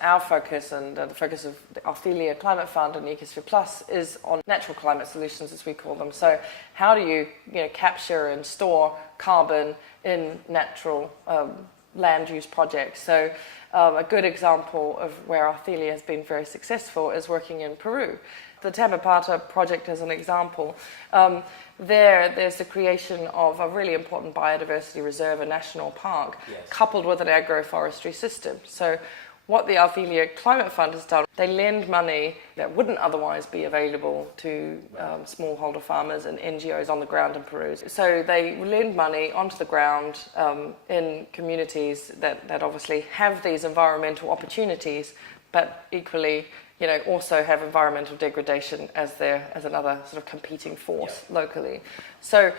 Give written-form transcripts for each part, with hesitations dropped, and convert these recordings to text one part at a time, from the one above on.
Our focus and the focus of the Arthelia Climate Fund and Ecosphere Plus is on natural climate solutions, as we call them. So how do you capture and store carbon in natural land use projects? So a good example of where Arthelia has been very successful is working in Peru. The Tambopata project as an example, there's the creation of a really important biodiversity reserve, a national park, coupled with an agroforestry system. So what the Arthelia Climate Fund has done, they lend money that wouldn't otherwise be available to smallholder farmers and NGOs on the ground in Peru. So they lend money onto the ground in communities that obviously have these environmental opportunities, but equally also have environmental degradation as another sort of competing force locally. So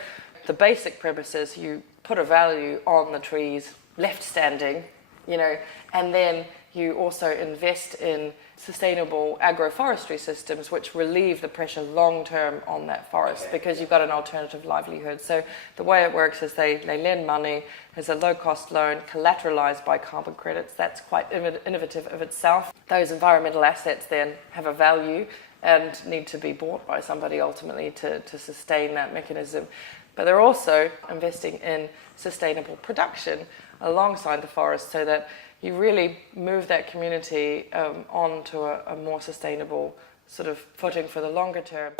the basic premise is you put a value on the trees left standing, and then you also invest in sustainable agroforestry systems which relieve the pressure long term on that forest because you've got an alternative livelihood. So the way it works is they lend money as a low-cost loan collateralized by carbon credits. That's quite innovative of itself. Those environmental assets then have a value and need to be bought by somebody ultimately to sustain that mechanism. But they're also investing in sustainable production alongside the forest so that you really move that community onto a more sustainable sort of footing for the longer term.